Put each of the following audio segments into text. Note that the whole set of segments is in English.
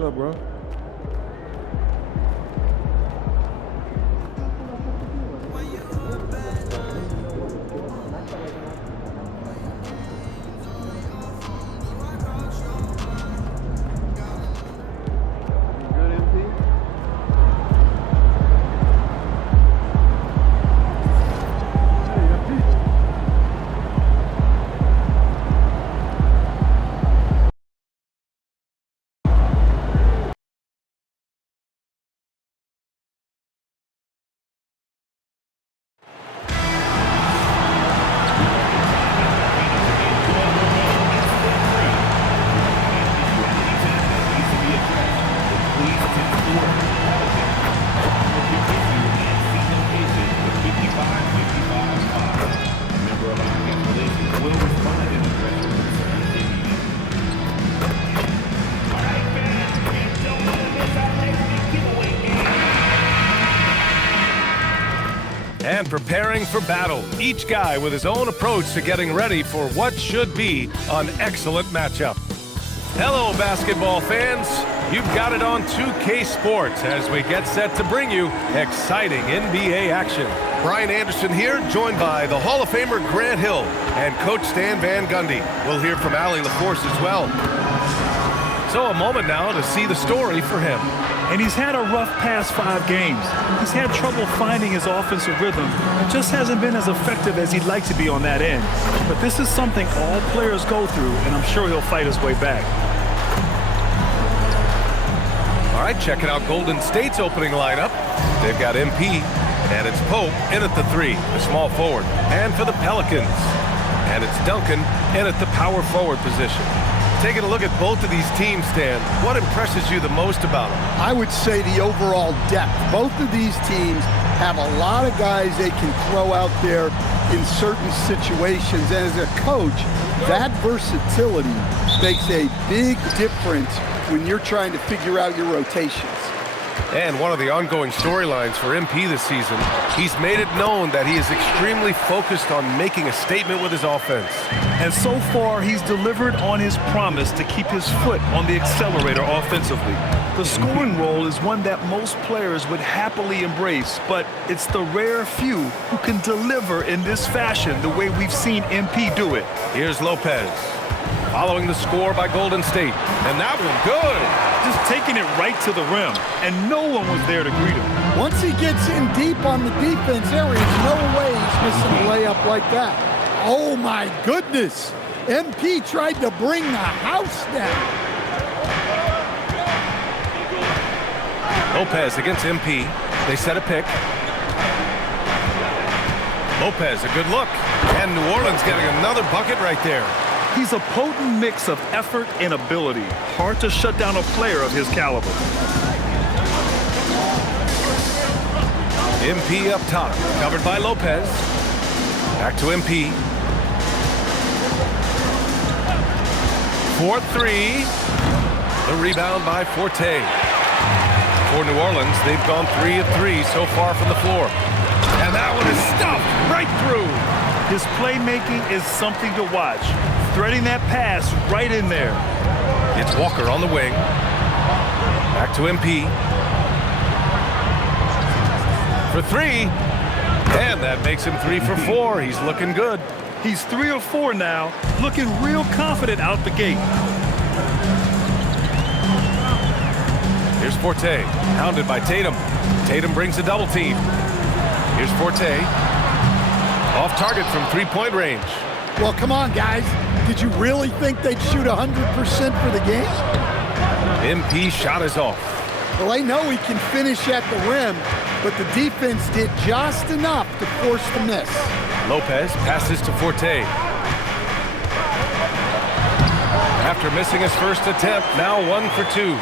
What's up, bro? And preparing for battle, each guy with his own approach to getting ready for what should be an excellent matchup. Hello, basketball fans. You've got it on 2K Sports as we get set to bring you exciting NBA action. Brian Anderson here, joined by the Hall of Famer Grant Hill and Coach Stan Van Gundy. We'll hear from Allie LaForce as well. So a moment now to see the story for him. And he's had a rough past 5 games. He's had trouble finding his offensive rhythm and just hasn't been as effective as he'd like to be on that end. But this is something all players go through, and I'm sure he'll fight his way back. All right, checking out Golden State's opening lineup. They've got MP, and it's Pope in at the 3, the small forward. And for the Pelicans, and it's Duncan in at the power forward position. Taking a look at both of these teams, Stan, what impresses you the most about them? I would say the overall depth. Both of these teams have a lot of guys they can throw out there in certain situations. And as a coach, that versatility makes a big difference when you're trying to figure out your rotations. And one of the ongoing storylines for MP this season, he's made it known that he is extremely focused on making a statement with his offense. And so far, he's delivered on his promise to keep his foot on the accelerator offensively. The scoring role is one that most players would happily embrace, but it's the rare few who can deliver in this fashion the way we've seen MP do it. Here's Lopez, following the score by Golden State. And that one, good! Just taking it right to the rim, and no one was there to greet him. Once he gets in deep on the defense area, there's no way he's missing a layup like that. Oh my goodness! MP tried to bring the house down. Lopez against MP. They set a pick. Lopez, a good look. And New Orleans getting another bucket right there. He's a potent mix of effort and ability. Hard to shut down a player of his caliber. MP up top, covered by Lopez. Back to MP. 4-3. The rebound by Forte. For New Orleans, they've gone 3 of 3 so far from the floor. And that one is stuffed right through. His playmaking is something to watch. Threading that pass right in there. It's Walker on the wing. Back to MP. For 3. And that makes him 3 for 4. He's looking good. He's 3 of 4 now, looking real confident out the gate. Here's Forte, hounded by Tatum. Tatum brings a double team. Here's Forte. Off target from 3-point range. Well, come on, guys. Did you really think they'd shoot 100% for the game? MP shot is off. Well, they know he can finish at the rim, but the defense did just enough to force the miss. Lopez passes to Forte. After missing his first attempt, now 1 for 2.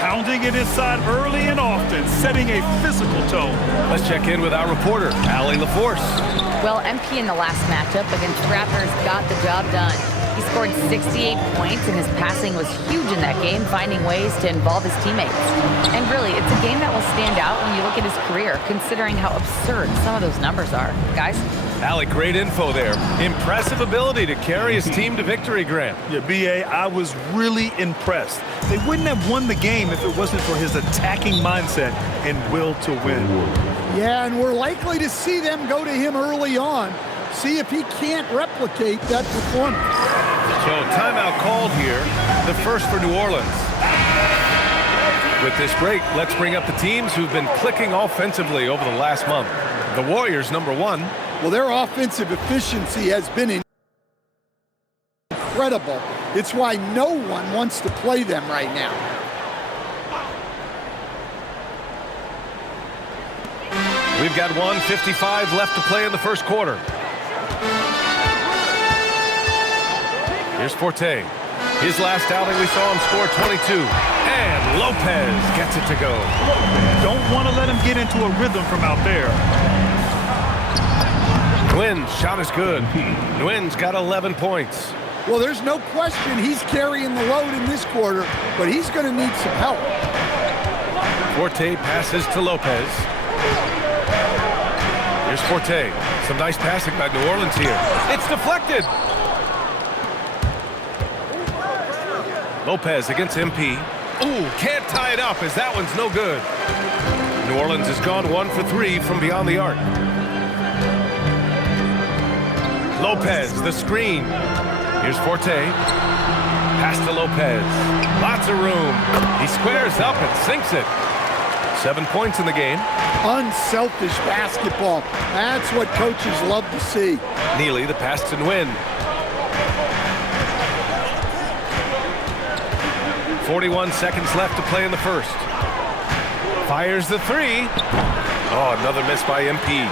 Pounding it inside early and often, setting a physical tone. Let's check in with our reporter, Allie LaForce. Well, MP in the last matchup against the Raptors got the job done. He scored 68 points, and his passing was huge in that game, finding ways to involve his teammates. And really, it's a game that will stand out when you look at his career, considering how absurd some of those numbers are. Guys? Alec, great info there. Impressive ability to carry his team to victory, Grant. Yeah, B.A., I was really impressed. They wouldn't have won the game if it wasn't for his attacking mindset and will to win. Yeah, and we're likely to see them go to him early on. See if he can't replicate that performance. So timeout called here, the first for New Orleans. With this break, let's bring up the teams who've been clicking offensively over the last month. The Warriors, number one. Well, their offensive efficiency has been incredible. It's why no one wants to play them right now. We've got 1:55 left to play in the first quarter. Here's Forte. His last outing, we saw him score 22. And Lopez gets it to go. Don't want to let him get into a rhythm from out there. Nguyen's shot is good. Nguyen's got 11 points. Well, there's no question he's carrying the load in this quarter, but he's going to need some help. Forte passes to Lopez. Here's Forte. Some nice passing by New Orleans here. It's deflected. Lopez against MP. Ooh, can't tie it up as that one's no good. New Orleans has gone 1 for 3 from beyond the arc. Lopez, the screen. Here's Forte. Pass to Lopez. Lots of room. He squares up and sinks it. 7 points in the game. Unselfish basketball. That's what coaches love to see. Neely, the pass to Nguyen. 41 seconds left to play in the first. Fires the three. Oh, another miss by MP.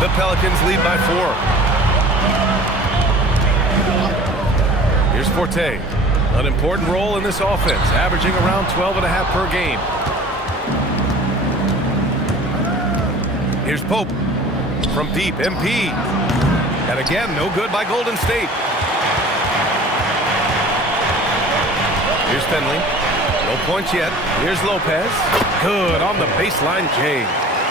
The Pelicans lead by 4. Here's Forte. An important role in this offense, averaging around 12.5 per game. Here's Pope. From deep, MP. And again, no good by Golden State. Here's Finley. No points yet. Here's Lopez. Good on the baseline, Jay.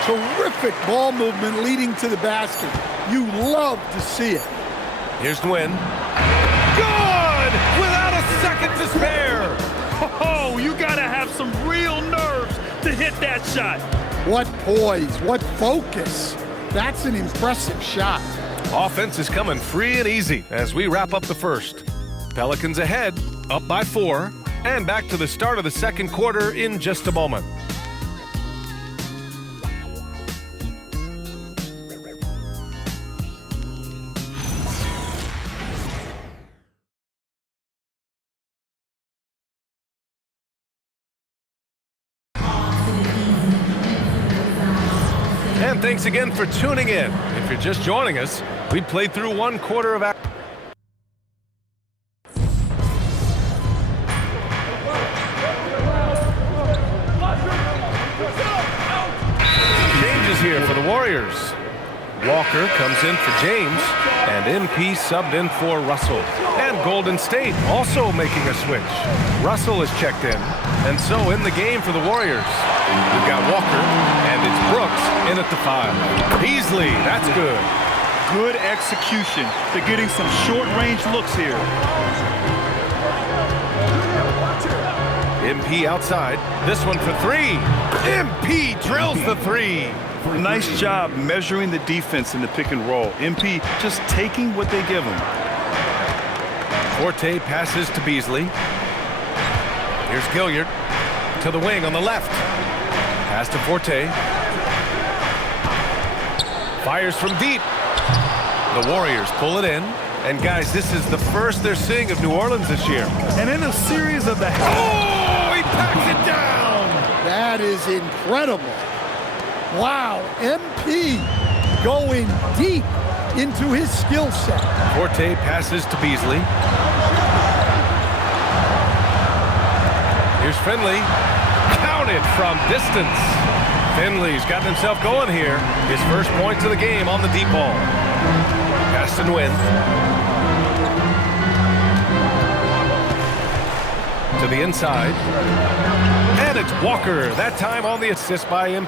Terrific ball movement leading to the basket. You love to see it. Here's Nguyen. Good! Without a second to spare. Oh, you got to have some real nerves to hit that shot. What poise, what focus. That's an impressive shot. Offense is coming free and easy as we wrap up the first. Pelicans ahead, up by 4, and back to the start of the second quarter in just a moment. And thanks again for tuning in. If you're just joining us, we played through 1 quarter of action. Changes here for the Warriors. Walker comes in for James, and MP subbed in for Russell. And Golden State also making a switch. Russell is checked in, and so in the game for the Warriors. We've got Walker, and it's Brooks in at the 5. Beasley, that's good. Good execution. They're getting some short-range looks here. MP outside. This one for 3. MP drills the 3. Nice job measuring the defense in the pick and roll. MP just taking what they give him. Forte passes to Beasley. Here's Gilliard to the wing on the left. Pass to Forte. Fires from deep. The Warriors pull it in. And guys, this is the first they're seeing of New Orleans this year. And in a series of the... Oh, he packs it down. That is incredible. Wow, MP going deep into his skill set. Forte passes to Beasley. Here's Finley. Counted from distance. Finley's gotten himself going here. His first points of the game on the deep ball. Pass to Nguyen. To the inside. And it's Walker, that time on the assist by MP.